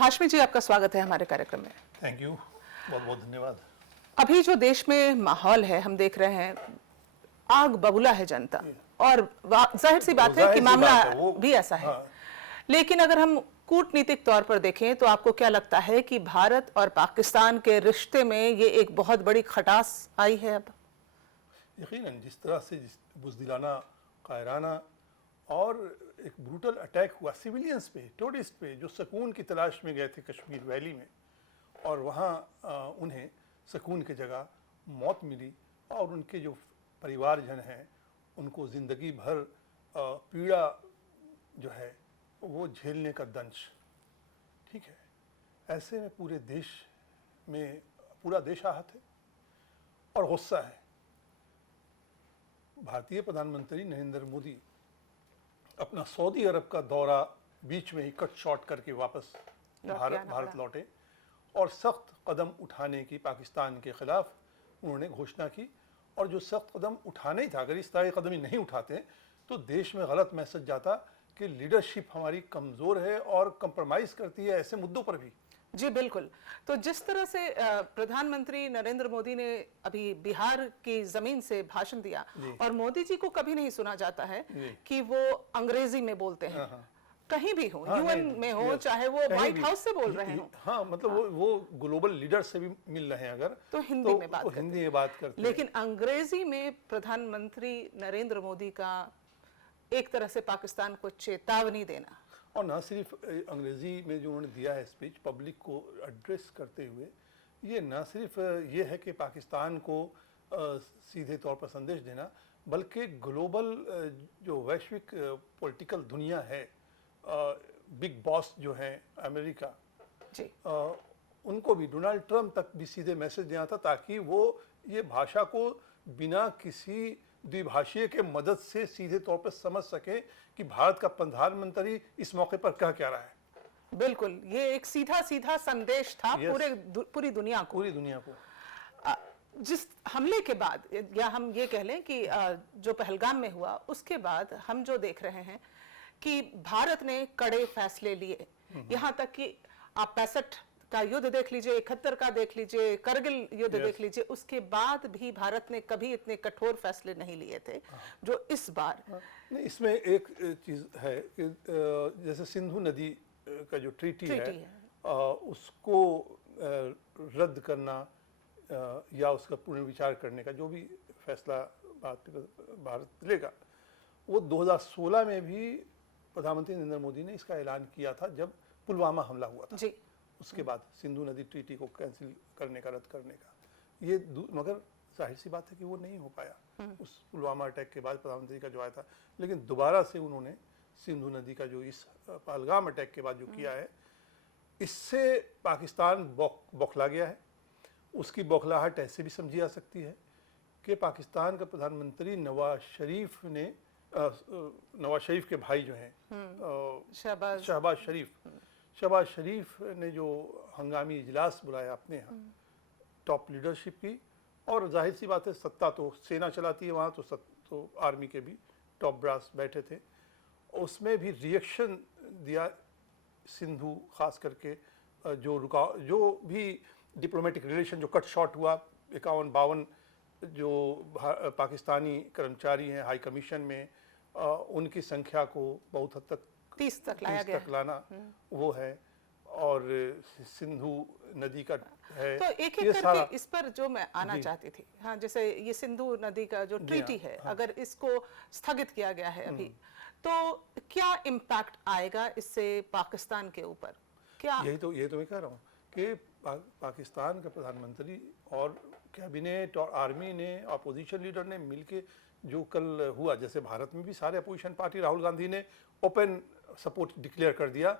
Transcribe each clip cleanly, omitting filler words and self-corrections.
हाशमी जी, आपका स्वागत है हमारे कार्यक्रम में। थैंक यू, बहुत बहुत धन्यवाद। अभी जो देश में माहौल है, हम देख रहे हैं आग बबूला है जनता, और जाहिर सी बात है कि मामला भी ऐसा है। हाँ। लेकिन अगर हम कूटनीतिक तौर पर देखें तो आपको क्या लगता है कि भारत और पाकिस्तान के रिश्ते में ये एक बहुत बड़ी खटास आई है? अब यकीनन जिस तरह से बुज़दिलाना, कायराना और एक ब्रूटल अटैक हुआ सिविलियंस पे, टूरिस्ट पे, जो सुकून की तलाश में गए थे कश्मीर वैली में, और वहाँ उन्हें सुकून की जगह मौत मिली, और उनके जो परिवारजन हैं उनको ज़िंदगी भर पीड़ा जो है वो झेलने का दंश। ठीक है, ऐसे में पूरे देश में पूरा देश आहत है और गुस्सा है। भारतीय प्रधानमंत्री नरेंद्र मोदी अपना सऊदी अरब का दौरा बीच में ही कट शॉर्ट करके वापस भारत लौटे, और सख्त कदम उठाने की पाकिस्तान के खिलाफ उन्होंने घोषणा की। और जो सख्त कदम उठाने ही था, अगर इस तरह के कदम ही नहीं उठाते तो देश में गलत मैसेज जाता कि लीडरशिप हमारी कमज़ोर है और कंप्रोमाइज़ करती है ऐसे मुद्दों पर भी। जी बिल्कुल। तो जिस तरह से प्रधानमंत्री नरेंद्र मोदी ने अभी बिहार की जमीन से भाषण दिया, और मोदी जी को कभी नहीं सुना जाता है कि वो अंग्रेजी में बोलते हैं। कहीं भी हो, यूएन में हो, चाहे वो व्हाइट हाउस से बोल रहे हो। हाँ, मतलब वो ग्लोबल लीडर से भी मिल रहे हैं अगर तो हिंदी में बात करते, हिंदी में बात करते। लेकिन अंग्रेजी में प्रधानमंत्री नरेंद्र मोदी का एक तरह से पाकिस्तान को चेतावनी देना, और ना सिर्फ अंग्रेज़ी में जो उन्होंने दिया है स्पीच पब्लिक को एड्रेस करते हुए, ये ना सिर्फ ये है कि पाकिस्तान को सीधे तौर पर संदेश देना, बल्कि ग्लोबल जो वैश्विक पॉलिटिकल दुनिया है, बिग बॉस जो हैं अमेरिका जी, उनको भी, डोनाल्ड ट्रंप तक भी सीधे मैसेज देना था, ताकि वो ये भाषा को बिना किसी द्विभाषीय के मदद से सीधे तौर पर समझ सके कि भारत का प्रधानमंत्री इस मौके पर कह क्या रहा है। बिल्कुल, ये एक सीधा सीधा संदेश था पूरी दुनिया को। जिस हमले के बाद, या हम ये कह लें कि जो पहलगाम में हुआ उसके बाद, हम जो देख रहे हैं कि भारत ने कड़े फैसले लिए। यहाँ तक कि आप 65 का युद्ध देख लीजिए, 71 का देख लीजिए, करगिल युद्ध देख लीजिए, उसके बाद भी भारत ने कभी इतने कठोर फैसले नहीं लिए थे जो इस बार। नहीं, इसमें एक चीज़ है कि जैसे सिंधु नदी का जो ट्रीटी है, उसको रद्द करना या उसका पुनर्विचार करने का जो भी फैसला भारत लेगा, वो 2016 में भी प्रधानमंत्री नरेंद्र मोदी ने इसका ऐलान किया था जब पुलवामा हमला हुआ था जी। उसके बाद सिंधु नदी ट्रीटी को कैंसिल करने का, रद्द करने का, ये मगर जाहिर सी बात है कि वो नहीं हो पाया उस पुलवामा अटैक के बाद प्रधानमंत्री का जो आया था। लेकिन दोबारा से उन्होंने सिंधु नदी का जो इस पहलगाम अटैक के बाद जो किया है, इससे पाकिस्तान बौखला गया है। उसकी बौखलाहट ऐसे भी समझी जा सकती है कि पाकिस्तान का प्रधानमंत्री नवाज शरीफ के भाई जो हैं शहबाज शरीफ ने जो हंगामी इजलास बुलाया अपने यहाँ टॉप लीडरशिप की, और जाहिर सी बात है सत्ता तो सेना चलाती है वहाँ, तो आर्मी के भी टॉप ब्रास बैठे थे, उसमें भी रिएक्शन दिया। सिंधु खास करके जो भी डिप्लोमेटिक रिलेशन जो कट शॉर्ट हुआ, 51-52 जो पाकिस्तानी कर्मचारी हैं हाई कमीशन में, उनकी संख्या को बहुत हद तक 30 तक लाना वो है, और सिंधु नदी का है। तो एक करके इस पर जो मैं आना चाहती थी, हाँ, जैसे ये सिंधु नदी का जो ट्रीटी है, अगर इसको स्थगित किया गया है अभी, तो क्या इम्पैक्ट आएगा इससे पाकिस्तान के ऊपर? क्या यही तो मैं कह रहा हूँ कि पाकिस्तान का प्रधानमंत्री और कैबिनेट और आर्मी ने, अपोजिशन लीडर ने मिलके जो कल हुआ, जैसे भारत में भी सारे अपोजिशन पार्टी, राहुल गांधी ने ओपन सपोर्ट डिक्लेयर कर दिया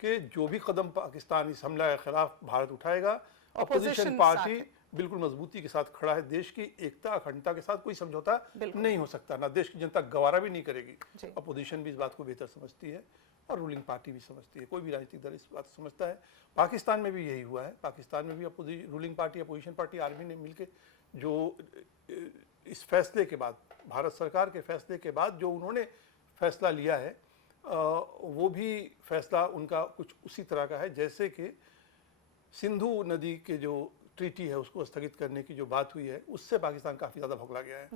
कि जो भी कदम पाकिस्तान इस हमला के खिलाफ भारत उठाएगा, अपोजिशन पार्टी बिल्कुल मजबूती के साथ खड़ा है। देश की एकता अखंडता के साथ कोई समझौता नहीं हो सकता, ना देश की जनता गवारा भी नहीं करेगी। अपोजिशन भी इस बात को बेहतर समझती है और रूलिंग पार्टी भी समझती है, कोई भी राजनीतिक दल इस बात को समझता है। पाकिस्तान में भी यही हुआ है। पाकिस्तान में भी ruling party, opposition party, army ने मिलकर जो इस फैसले के बाद, भारत सरकार के फैसले के बाद जो उन्होंने फैसला लिया है, वो भी फैसला उनका कुछ उसी तरह का है जैसे कि सिंधु नदी के जो ट्रीटी है उसको स्थगित करने की जो बात हुई है, उससे पाकिस्तान काफ़ी ज़्यादा भौंकला गया है।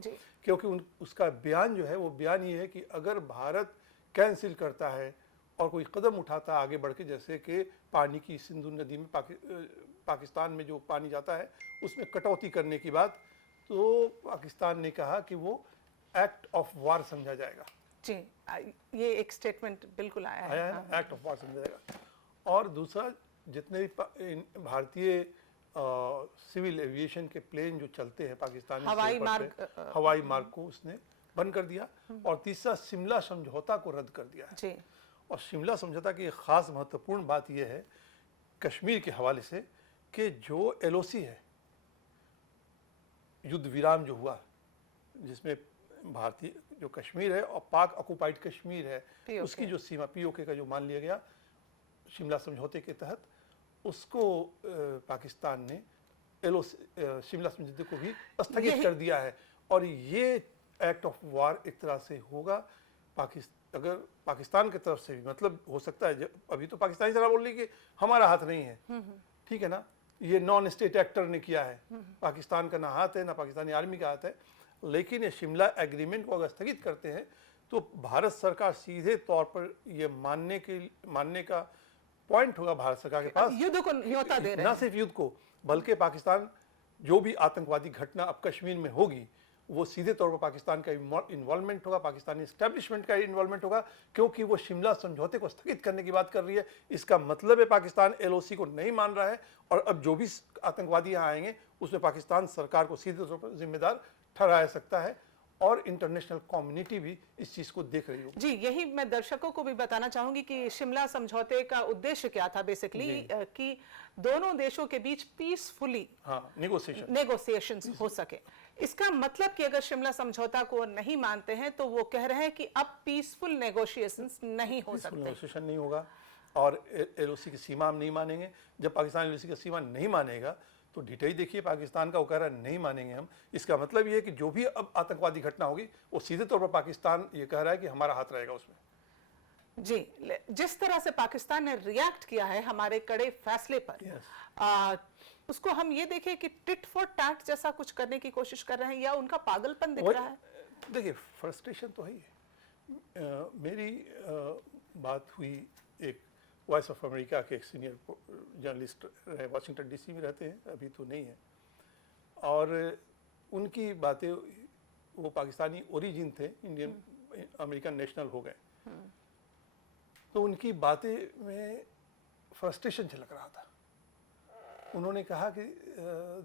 क्योंकि उसका बयान जो है वो बयान ये है कि अगर भारत कैंसिल करता है और कोई कदम उठाता आगे बढ़ के, जैसे कि पानी की सिंधु नदी में पाकिस्तान में जो पानी जाता है उसमें कटौती करने की बात, तो पाकिस्तान ने कहा कि वो एक्ट ऑफ वार समझा जाएगा। जी, ये एक स्टेटमेंट बिल्कुल आया है, हाँ। एक्ट ऑफ वार समझा जाएगा। और दूसरा, जितने भी भारतीय सिविल एविएशन के प्लेन जो चलते हैं पाकिस्तान हवाई मार्ग को उसने बंद कर दिया। और तीसरा, शिमला समझौता को रद्द कर दिया है। और शिमला समझौता की एक खास महत्वपूर्ण बात यह है कश्मीर के हवाले से कि जो LOC है, युद्ध विराम जो हुआ जिसमें भारतीय जो कश्मीर है और पाक ऑक्युपाइड कश्मीर है उसकी जो सीमा POK का जो मान लिया गया शिमला समझौते के तहत, उसको पाकिस्तान ने शिमला समझौते को भी स्थगित कर दिया है। और ये एक्ट ऑफ वार एक तरह से होगा अगर पाकिस्तान की तरफ से भी, मतलब हो सकता है अभी तो पाकिस्तानी जरा बोल रही कि हमारा हाथ नहीं है, ठीक है ना, ये नॉन स्टेट एक्टर ने किया है, पाकिस्तान का ना हाथ है ना पाकिस्तानी आर्मी का हाथ है। लेकिन ये शिमला एग्रीमेंट को अगर स्थगित करते हैं तो भारत सरकार सीधे तौर पर ये मानने का पॉइंट होगा भारत सरकार के पास, युद्ध को न्योता दे रहे हैं। ना सिर्फ युद्ध को, बल्कि पाकिस्तान जो भी आतंकवादी घटना अब कश्मीर में होगी वो सीधे तौर पर पाकिस्तान का इन्वॉल्वमेंट होगा, पाकिस्तानी एस्टेब्लिशमेंट का इन्वॉल्वमेंट होगा, क्योंकि वो शिमला समझौते को स्थगित करने की बात कर रही है। इसका मतलब है पाकिस्तान LOC को नहीं मान रहा है और अब जो भी आतंकवादी यहाँ आएंगे उसमें पाकिस्तान सरकार को सीधे तौर पर जिम्मेदार ठहराया सकता है और इंटरनेशनल कम्युनिटी भी इस चीज को देख रही होगी। जी, यही मैं दर्शकों को भी बताना चाहूंगी कि शिमला समझौते का उद्देश्य क्या था बेसिकली, कि दोनों देशों के बीच पीसफुली नेगोशिएशंस हो सके। इसका मतलब कि अगर शिमला समझौता को नहीं मानते हैं तो वो कह रहे हैं कि अब पीसफुल नेगोशिएशंस नहीं हो सकते, नेगोशिएशन नहीं होगा और LOC की सीमा हम नहीं मानेंगे। जब पाकिस्तान LOC की सीमा नहीं मानेगा तो डिटेल देखिए, पाकिस्तान का वो कह रहा है नहीं मानेंगे हम। इसका मतलब ये है कि जो भी अब आतंकवादी घटना होगी वो सीधे तौर पर पाकिस्तान ये कह रहा है कि हमारा हाथ रहेगा उसमें। जी, जिस तरह से पाकिस्तान ने रिएक्ट किया है हमारे कड़े फैसले पर, उसको हम ये देखें कि टिट फॉर टैट जैसा कुछ करने की कोशिश कर रहे हैं या उनका पागलपन दिख रहा है? देखिए, फ्रस्ट्रेशन तो है ही। मेरी बात हुई एक वॉइस ऑफ अमेरिका के एक सीनियर जर्नलिस्ट रहे, वाशिंगटन DC में रहते हैं, अभी तो नहीं है, और उनकी बातें, वो पाकिस्तानी ओरिजिन थे, इंडियन अमेरिकन नेशनल हो गए, तो उनकी बातें में फ्रस्ट्रेशन झलक रहा था। उन्होंने कहा कि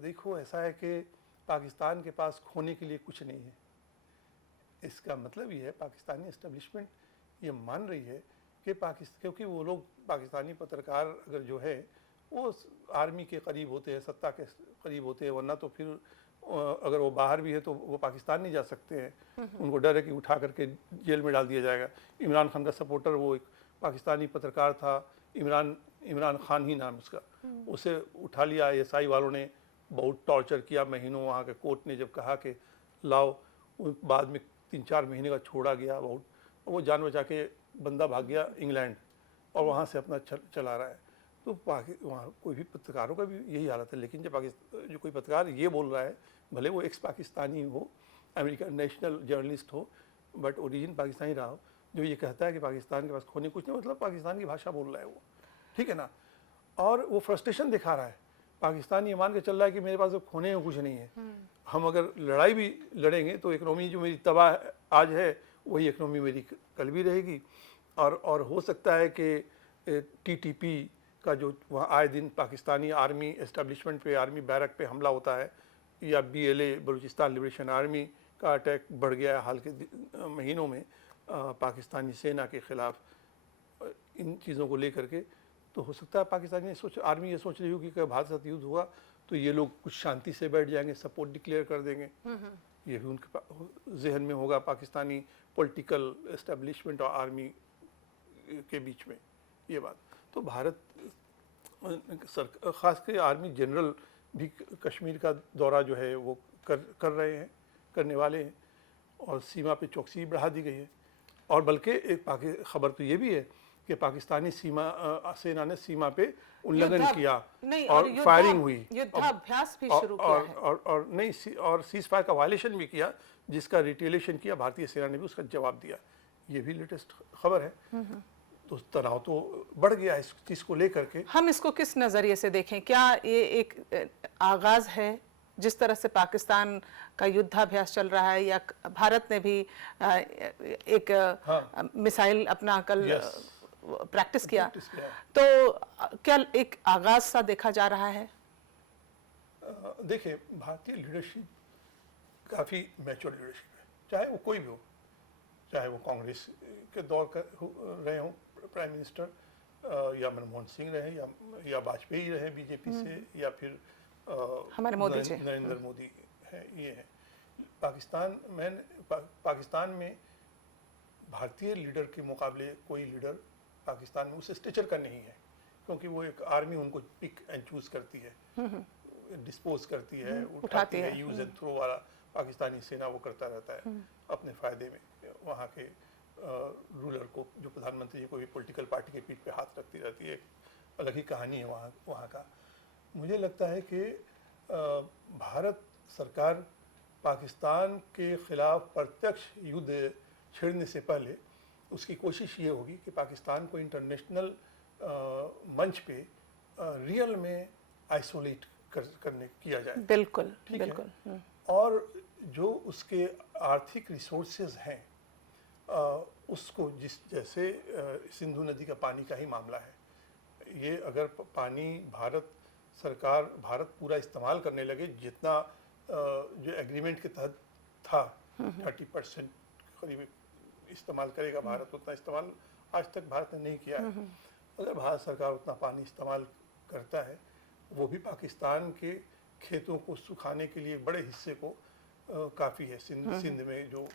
देखो ऐसा है कि पाकिस्तान के पास खोने के लिए कुछ नहीं है। इसका मतलब ये है पाकिस्तानी एस्टेब्लिशमेंट ये मान रही है कि क्योंकि वो लोग पाकिस्तानी पत्रकार अगर जो है वो आर्मी के करीब होते हैं, सत्ता के करीब होते हैं, वरना तो फिर अगर वो बाहर भी है तो वो पाकिस्तान नहीं जा सकते हैं। उनको डर है कि उठा करके जेल में डाल दिया जाएगा। इमरान खान का सपोर्टर वो एक पाकिस्तानी पत्रकार था, इमरान खान ही नाम उसका, उसे उठा लिया ISI वालों ने, बहुत टॉर्चर किया महीनों। वहाँ के कोर्ट ने जब कहा कि लाओ, बाद में 3-4 महीने का छोड़ा गया, बहुत वो जान बचा के बंदा भाग गया इंग्लैंड और वहाँ से अपना चला रहा है। तो वहाँ कोई भी पत्रकारों का भी यही हालत है। लेकिन जब जो कोई पत्रकार ये बोल रहा है, भले वो एक्स पाकिस्तानी हो, अमेरिकन नेशनल जर्नलिस्ट हो, बट ओरिजिन पाकिस्तानी रहा हो, जो ये कहता है कि पाकिस्तान के पास खोने कुछ नहीं, मतलब पाकिस्तान की भाषा बोल रहा है वो, ठीक है ना, और वो फ्रस्ट्रेशन दिखा रहा है। पाकिस्तान ये मान के चल रहा है कि मेरे पास खोने में कुछ नहीं है। हम अगर लड़ाई भी लड़ेंगे तो इकोनॉमी जो मेरी तबाह आज है वही इकोनॉमी मेरी कल भी रहेगी। और हो सकता है कि TTP का जो वहाँ आए दिन पाकिस्तानी आर्मी एस्टेब्लिशमेंट पे, आर्मी बैरक पे हमला होता है, या BLA बलूचिस्तान लिबरेशन आर्मी का अटैक बढ़ गया है हाल के महीनों में पाकिस्तानी सेना के ख़िलाफ़, इन चीज़ों को लेकर के, तो हो सकता है पाकिस्तानी आर्मी ये सोच रही होगी कि भारत के साथ युद्ध हुआ तो ये लोग कुछ शांति से बैठ जाएंगे, सपोर्ट डिक्लेयर कर देंगे। ये भी उनके जहन में होगा, पाकिस्तानी पॉलिटिकल एस्टेब्लिशमेंट और आर्मी के बीच में ये बात। तो भारत ख़ास कर आर्मी जनरल भी कश्मीर का दौरा जो है वो करने वाले हैं और सीमा पे चौकसी बढ़ा दी गई है। और बल्कि एक खबर तो ये भी है कि पाकिस्तानी सेना ने सीमा पे उल्लंघन किया और फायरिंग हुई, युद्धाभ्यास भी शुरू किया है और नहीं और सीज फायर का वायलेशन भी किया, जिसका रिटेलिएशन किया भारतीय सेना ने भी उसका जवाब दिया। ये भी लेटेस्ट खबर है। तो तनाव तो बढ़ गया इस चीज को लेकर के। हम इसको किस नजरिए से देखें? क्या ये एक आगाज है जिस तरह से पाकिस्तान का युद्धाभ्यास चल रहा है, या भारत ने भी एक मिसाइल अपना कल प्रैक्टिस किया, तो क्या एक आगाज सा देखा जा रहा है? देखिए, भारतीय लीडरशिप काफ़ी मैच्योर लीडरशिप है, चाहे वो कोई भी हो, चाहे वो कांग्रेस के दौर रहे हों प्राइम मिनिस्टर, या मनमोहन सिंह रहे, या वाजपेयी रहे बीजेपी से, या फिर हमारे मोदी जी, नरेंद्र मोदी है। ये है पाकिस्तान में भारतीय लीडर के मुकाबले कोई लीडर पाकिस्तान में उस स्टेचर का नहीं है, क्योंकि वो एक आर्मी उनको पिक एंड चूज करती है, डिस्पोज करती है, उठाती है, यूज एंड थ्रो वाला पाकिस्तानी सेना वो करता रहता है अपने फायदे में। वहाँ के रूलर को, जो प्रधानमंत्री जी को भी पॉलिटिकल पार्टी के पीठ पे हाथ रखती रहती है, एक अलग ही कहानी है वहाँ का। मुझे लगता है कि भारत सरकार पाकिस्तान के खिलाफ प्रत्यक्ष युद्ध छेड़ने से पहले उसकी कोशिश ये होगी कि पाकिस्तान को इंटरनेशनल मंच पे रियल में आइसोलेट किया जाए। बिल्कुल, ठीक बिल्कुल। है। और जो उसके आर्थिक रिसोर्सेज हैं, उसको जैसे सिंधु नदी का पानी का ही मामला है, ये अगर पानी भारत पूरा इस्तेमाल करने लगे, जितना जो एग्रीमेंट के तहत था 30% करीब इस्तेमाल करेगा भारत, उतना इस्तेमाल आज तक भारत ने नहीं किया है। अगर भारत सरकार उतना पानी इस्तेमाल करता है, वो भी पाकिस्तान के खेतों को सुखाने के लिए बड़े हिस्से को काफ़ी है। सिंध में जो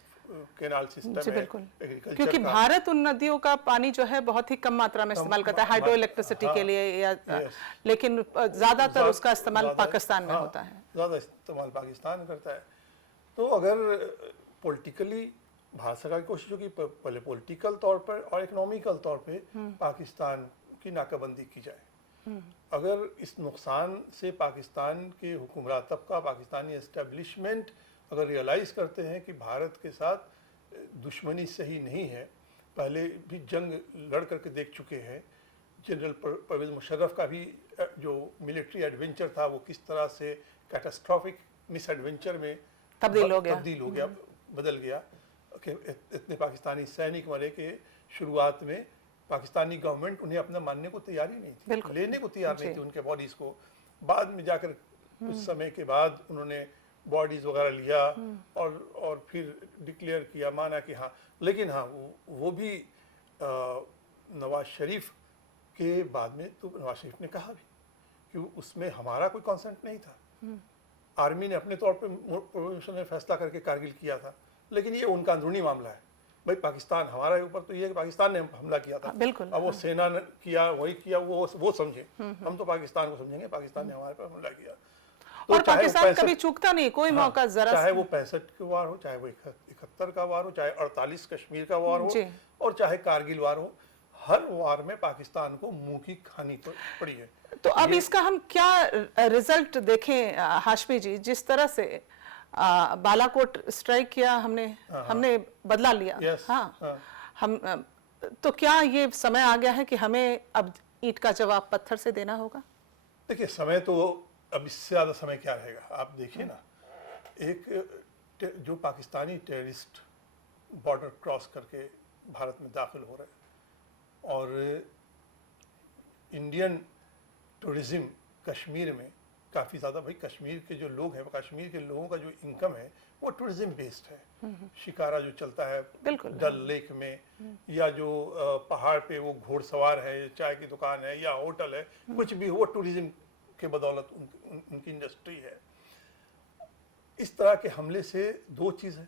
कैनाल सिस्टम है एग्रीकल्चर, क्योंकि भारत उन नदियों का पानी जो है बहुत ही कम मात्रा में इस्तेमाल करता है हाइड्रो इलेक्ट्रिसिटी के लिए, या लेकिन ज़्यादातर उसका इस्तेमाल पाकिस्तान में होता है, ज़्यादा इस्तेमाल पाकिस्तान करता है। तो अगर पॉलिटिकली भारत सरकार की कोशिश होगी पहले पॉलिटिकल तौर पर और इकोनॉमिकल तौर पे पाकिस्तान की नाकाबंदी की जाए। अगर इस नुकसान से पाकिस्तान के हुक्मरान तबका, पाकिस्तानी एस्टेब्लिशमेंट अगर रियलाइज़ करते हैं कि भारत के साथ दुश्मनी सही नहीं है, पहले भी जंग लड़ करके देख चुके हैं, जनरल परवेज़ मुशर्रफ का भी जो मिलिट्री एडवेंचर था वो किस तरह से कैटास्ट्रॉफिक मिस एडवेंचर में तब्दील हो गया, बदल गया, कि इतने पाकिस्तानी सैनिक मरे के शुरुआत में पाकिस्तानी गवर्नमेंट उन्हें अपना मानने को तैयार ही नहीं थी, लेने को तैयार नहीं थी उनके बॉडीज़ को। बाद में जाकर कुछ समय के बाद उन्होंने बॉडीज़ वगैरह लिया और फिर डिक्लेयर किया, माना कि हाँ, लेकिन हाँ वो भी नवाज शरीफ के बाद में तो नवाज शरीफ ने कहा भी कि उसमें हमारा कोई कंसेंट नहीं था, आर्मी ने अपने तौर पर फैसला करके कारगिल किया था, लेकिन ये उनका अंदरूनी मामला है। भाई पाकिस्तान हमारे ऊपर तो ये है कि पाकिस्तान ने हमला किया था, बिल्कुल, अब वो सेना ने किया, वही किया, वो समझे, हम तो पाकिस्तान को समझेंगे, पाकिस्तान ने हमारे पर हमला किया। तो और पाकिस्तान कभी चूकता नहीं, कोई मौका जरा, चाहे वो 65 का वार हो, चाहे वो 71 का वार हो, चाहे 48 कश्मीर का वार हो, और चाहे कारगिल वार हो, हर वार में पाकिस्तान को मुंह की खानी पड़ी है। तो अब इसका हम क्या रिजल्ट देखें हाशमी जी? जिस तरह से बालाकोट स्ट्राइक किया हमने बदला लिया, हम तो क्या ये समय आ गया है कि हमें अब ईंट का जवाब पत्थर से देना होगा? देखिए, समय तो अब इससे ज़्यादा समय क्या रहेगा। आप देखिए ना, एक जो पाकिस्तानी टेररिस्ट बॉर्डर क्रॉस करके भारत में दाखिल हो रहे हैं, और इंडियन टूरिज्म कश्मीर में काफ़ी ज़्यादा, भाई कश्मीर के जो लोग हैं, कश्मीर के लोगों का जो इनकम है वो टूरिज्म बेस्ड है। शिकारा जो चलता है डल लेक में, या जो पहाड़ पे वो घोड़सवार है, चाय की दुकान है, या होटल है, कुछ भी हो, टूरिज्म के बदौलत उनकी इंडस्ट्री है। इस तरह के हमले से दो चीज़ है,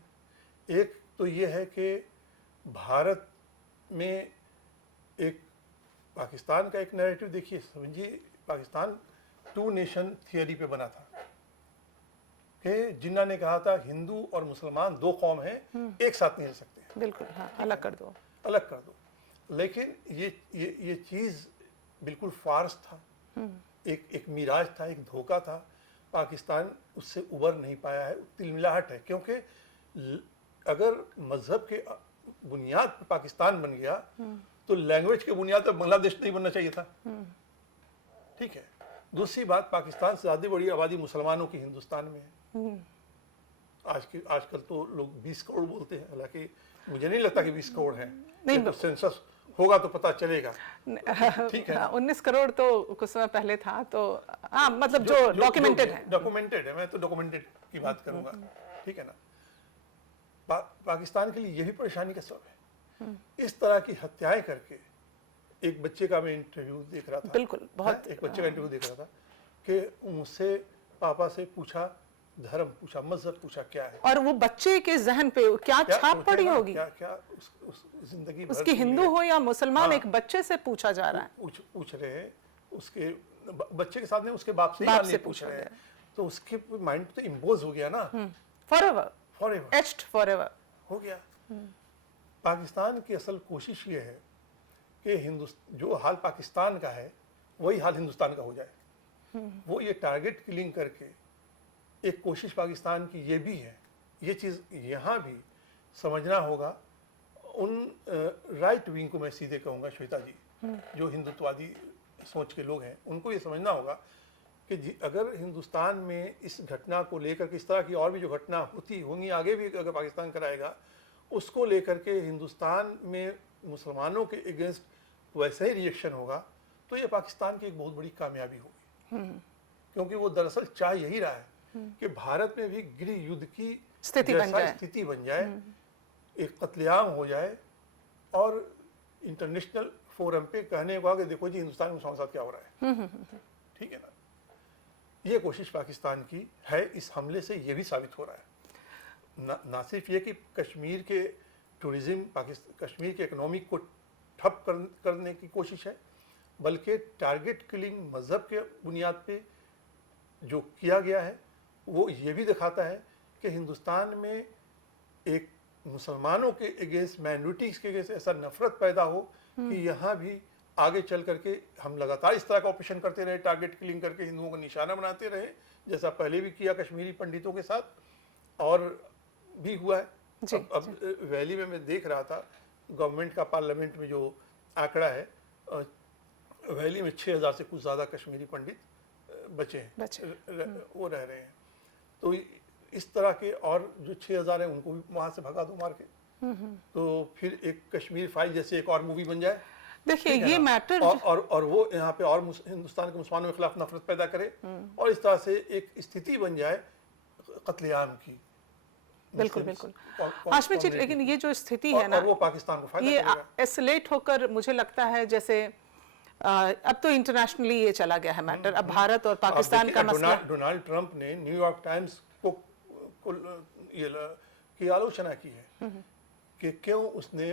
एक तो ये है कि भारत में एक पाकिस्तान का एक नैरेटिव, देखिए समझिए, पाकिस्तान 2 नेशन थियरी पे बना था कि जिन्ना ने कहा था हिंदू और मुसलमान 2 कौम हैं, एक साथ नहीं रह सकते हैं। बिल्कुल, हाँ, अलग कर दो, अलग कर दो। लेकिन ये चीज़ बिल्कुल फार्स था, एक मिराज था, एक धोखा था। पाकिस्तान उससे उबर नहीं पाया है, तिलमिलाहट है। क्योंकि अगर मजहब के बुनियाद पर पाकिस्तान बन गया तो लैंग्वेज के बुनियाद पर बांग्लादेश नहीं बनना चाहिए था। ठीक है। दूसरी बात, पाकिस्तान से ज़्यादा बड़ी आबादी मुसलमानों की हिंदुस्तान में है। आजकल तो लोग 20 करोड़ बोलते हैं, हालांकि मुझे नहीं लगता कि 20 करोड़ है। नहीं, तो सेंसस होगा तो पता चलेगा। ठीक है। 19 करोड़ तो कुछ समय पहले था, तो हाँ, मतलब जो डॉक्यूमेंटेड है। डॉक्यूमेंटेड है, मैं तो डॉक्यूमेंटेड की बात करूंगा। ठीक है ना। पाकिस्तान के लिए यही परेशानी का सबब है। इस तरह की हत्याएं करके, एक बच्चे का मैं इंटरव्यू देख रहा था, बिल्कुल, बहुत एक बच्चे का इंटरव्यू देख रहा था कि मुझसे पापा से पूछा, धर्म पूछा, मजहब पूछा क्या है, और वो बच्चे के जहन पे क्या छाप पड़ी होगी, क्या उस जिंदगी उसकी हिंदू हो या मुसलमान, एक बच्चे से पूछा जा रहा है। पूछ रहे हैं, उसके बच्चे के साथ नहीं, उसके बाप से पूछ रहे हैं। तो उसके माइंड तो इम्पोज हो गया ना, फॉरएवर, एच्ड फॉरएवर हो गया। पाकिस्तान की असल कोशिश ये है कि जो हाल पाकिस्तान का है वही हाल हिंदुस्तान का हो जाए। वो ये टारगेट किलिंग करके एक कोशिश पाकिस्तान की ये भी है। ये चीज़ यहाँ भी समझना होगा। उन राइट विंग को मैं सीधे कहूँगा, श्वेता जी, जो हिंदुत्ववादी सोच के लोग हैं, उनको ये समझना होगा कि अगर हिंदुस्तान में इस घटना को लेकर के, इस तरह की और भी जो घटना होती होंगी आगे भी अगर पाकिस्तान कराएगा, उसको लेकर के हिंदुस्तान में मुसलमानों के अगेंस्ट वैसे ही रिएक्शन होगा, तो ये पाकिस्तान की एक बहुत बड़ी कामयाबी होगी। क्योंकि वो दरअसल चाह यही रहा है कि भारत में भी गृह युद्ध की स्थिति बन जाए, एक कत्लेआम हो जाए, और इंटरनेशनल फोरम पे कहने को कि देखो जी हिंदुस्तान में मुसलमानों के साथ क्या हो रहा है। ठीक है ना। ये कोशिश पाकिस्तान की है। इस हमले से ये भी साबित हो रहा है, ना सिर्फ ये कि कश्मीर के टूरिज्म, कश्मीर के इकोनॉमिक को ठप करने की कोशिश है, बल्कि टारगेट किलिंग मजहब के बुनियाद पे जो किया गया है, वो ये भी दिखाता है कि हिंदुस्तान में एक मुसलमानों के अगेंस्ट, माइनॉरिटीज़ के अगेंस्ट ऐसा नफरत पैदा हो कि यहाँ भी आगे चल करके हम लगातार इस तरह का ऑपरेशन करते रहे, टारगेट किलिंग करके हिंदुओं को निशाना बनाते रहे, जैसा पहले भी किया कश्मीरी पंडितों के साथ, और भी हुआ है। अब वैली में मैं देख रहा था, गवर्नमेंट का पार्लियामेंट में जो आंकड़ा है, वैली में 6000 से कुछ ज़्यादा कश्मीरी पंडित बचे हैं, वो रह रहे हैं। तो इस तरह के और जो 6000 हैं उनको भी वहाँ से भगा दो मार के, तो फिर एक कश्मीर फाइल जैसे एक और मूवी बन जाए। देखिए ये मैटर और वो यहाँ पे और हिंदुस्तान के मुसलमानों के खिलाफ नफरत पैदा करे, और इस तरह से एक स्थिति बन जाए कत्लेआम की। बिल्कुल बिल्कुल हाशमी जी, लेकिन ये जो स्थिति है ना, वो पाकिस्तान को फायदा ये करेगा। एस्केलेट होकर मुझे लगता है जैसे अब तो इंटरनेशनली ये चला गया है मैटर। अब भारत और पाकिस्तान का मसला, डोनाल्ड ट्रंप ने न्यूयॉर्क टाइम्स को ये की आलोचना की है कि क्यों उसने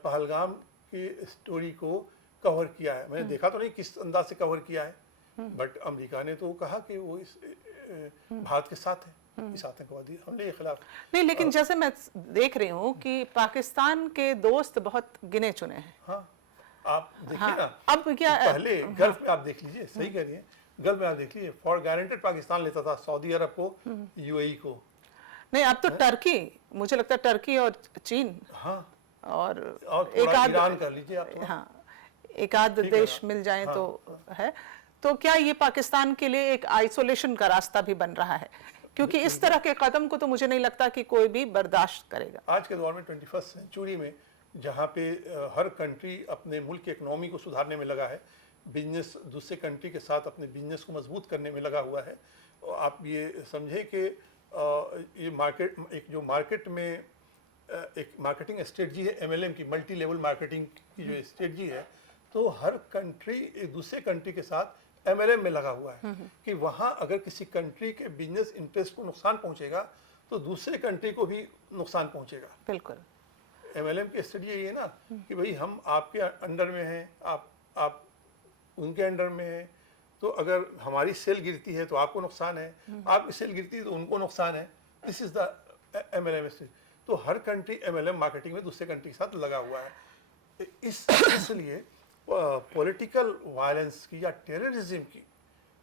पहलगाम की स्टोरी को कवर किया है। मैंने देखा तो नहीं किस अंदाज से कवर किया है, बट अमेरिका ने तो कहा कि वो इस भारत के साथ है, इस आतंकवादी हमले के खिलाफ नहीं। लेकिन जैसे मैं देख रही हूँ कि पाकिस्तान के दोस्त बहुत गिने चुने हैं। हाँ, आप देखिए ना, अब क्या पहले गल्फ में आप देख लीजिए, सही कह रही है, गल्फ में आप देख लीजिए, फॉर गारंटेड पाकिस्तान लेता था सऊदी अरब को, यूएई को। नहीं, अब तो टर्की, मुझे लगता है टर्की और चीन, हाँ, और एक आध ईरान कर लीजिए आप, हाँ, एक आध देश मिल जाए तो है। तो क्या ये पाकिस्तान के लिए एक आइसोलेशन का रास्ता भी बन रहा है? क्योंकि इस तरह के कदम को तो मुझे नहीं लगता कि कोई भी बर्दाश्त करेगा। आज के दौर में 21st सेंचुरी में, जहाँ पे हर कंट्री अपने मुल्क की इकोनॉमी को सुधारने में लगा है, बिजनेस दूसरे कंट्री के साथ अपने बिजनेस को मजबूत करने में लगा हुआ है, आप ये समझे कि ये मार्केट, एक जो मार्केट में एक मार्केटिंग स्ट्रेटजी है MLM की, मल्टी लेवल मार्केटिंग की जो स्ट्रेटजी है, तो हर कंट्री एक दूसरे कंट्री के साथ MLM में लगा हुआ है कि वहाँ अगर किसी कंट्री के बिजनेस इंटरेस्ट को नुकसान पहुँचेगा तो दूसरे कंट्री को भी नुकसान पहुँचेगा। बिल्कुल, MLM की स्ट्रेटजी ये है ना कि भाई हम आपके अंडर में हैं, आप उनके अंडर में हैं, तो अगर हमारी सेल गिरती है तो आपको नुकसान है, आपकी सेल गिरती है तो उनको नुकसान है। This is the MLM strategy. तो हर कंट्री MLM मार्केटिंग में दूसरे कंट्री के साथ लगा हुआ है। इसलिए पॉलिटिकल वायलेंस की या टेररिज्म की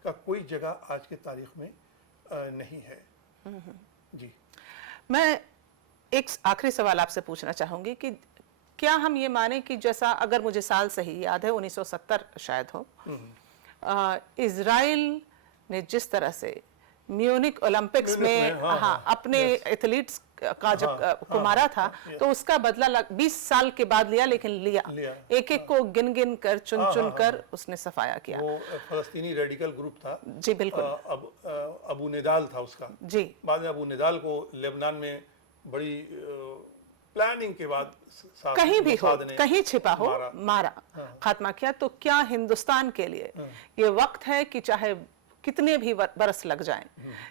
का कोई जगह आज की तारीख में नहीं है। जी, मैं एक आखिरी सवाल आपसे पूछना चाहूंगी कि क्या हम ये माने कि जैसा, अगर मुझे साल सही याद है 1970 शायद हो, इजराइल ने जिस तरह से म्यूनिक ओलंपिक्स में अपने एथलीट्स का जब को मारा था, तो उसका बदला 20 साल के बाद लिया, लेकिन लिया। एक एक को गिन गिन कर, चुन चुन कर उसने सफाया किया। वो फलस्तीनी रेडिकल ग्रुप था। जी बिल्कुल। अबू निदाल था उसका। जी। बाद में अबू निदाल को लेबनान में बड़ी प्लानिंग के बाद कहीं भी हो, कहीं छिपा हो, मारा, खात्मा किया। तो क्या हिंदुस्तान के लिए ये वक्त है कि चाहे कितने भी बरस लग जाएं,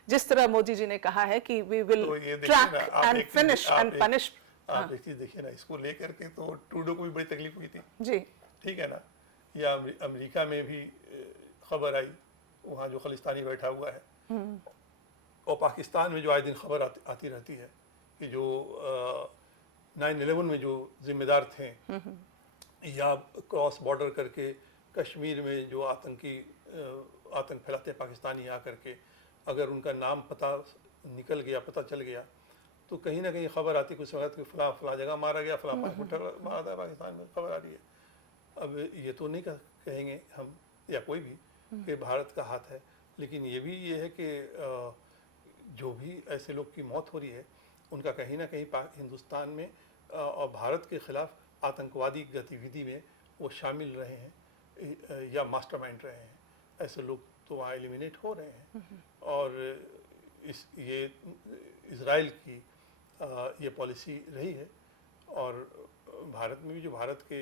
जिस तरह मोदी जी ने कहा है कि we will track and finish and punish. आप एक चीज देखिए ना, इसको लेकर के तो ट्रूडो को भी बड़ी तकलीफ हुई थी। जी, ठीक है ना। या अमेरिका में भी खबर आई, वहाँ जो खालिस्तानी बैठा हुआ है, और पाकिस्तान में जो आए दिन खबर आती रहती है कि जो 9/11 में जो जिम्मेदार थे, या क्रॉस बॉर्डर करके कश्मीर में जो आतंक फैलाते हैं पाकिस्तानी आकर के, अगर उनका नाम पता निकल गया, पता चल गया, तो कहीं ना कहीं खबर आती कुछ वक्त कि फलां जगह मारा गया, फलां मारा था, पाकिस्तान में खबर आ रही है। अब ये तो नहीं कहेंगे हम या कोई भी कि भारत का हाथ है, लेकिन ये है कि जो भी ऐसे लोग की मौत हो रही है, उनका कहीं ना कहीं हिंदुस्तान में और भारत के खिलाफ आतंकवादी गतिविधि में वो शामिल रहे हैं या मास्टरमाइंड रहे हैं। ऐसे लोग तो वहाँ एलिमिनेट हो रहे हैं। और ये इजराइल की ये पॉलिसी रही है। और भारत में भी जो भारत के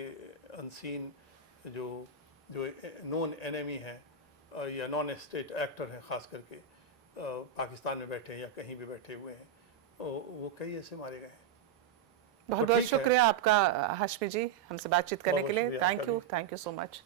अनसीन जो नॉन एनिमी हैं या नॉन स्टेट एक्टर हैं, ख़ास करके पाकिस्तान में बैठे हैं या कहीं भी बैठे हुए हैं, वो कई ऐसे मारे गए हैं। बहुत बहुत शुक्रिया आपका हाशमी जी, हमसे बातचीत करने के लिए। Thank you so much.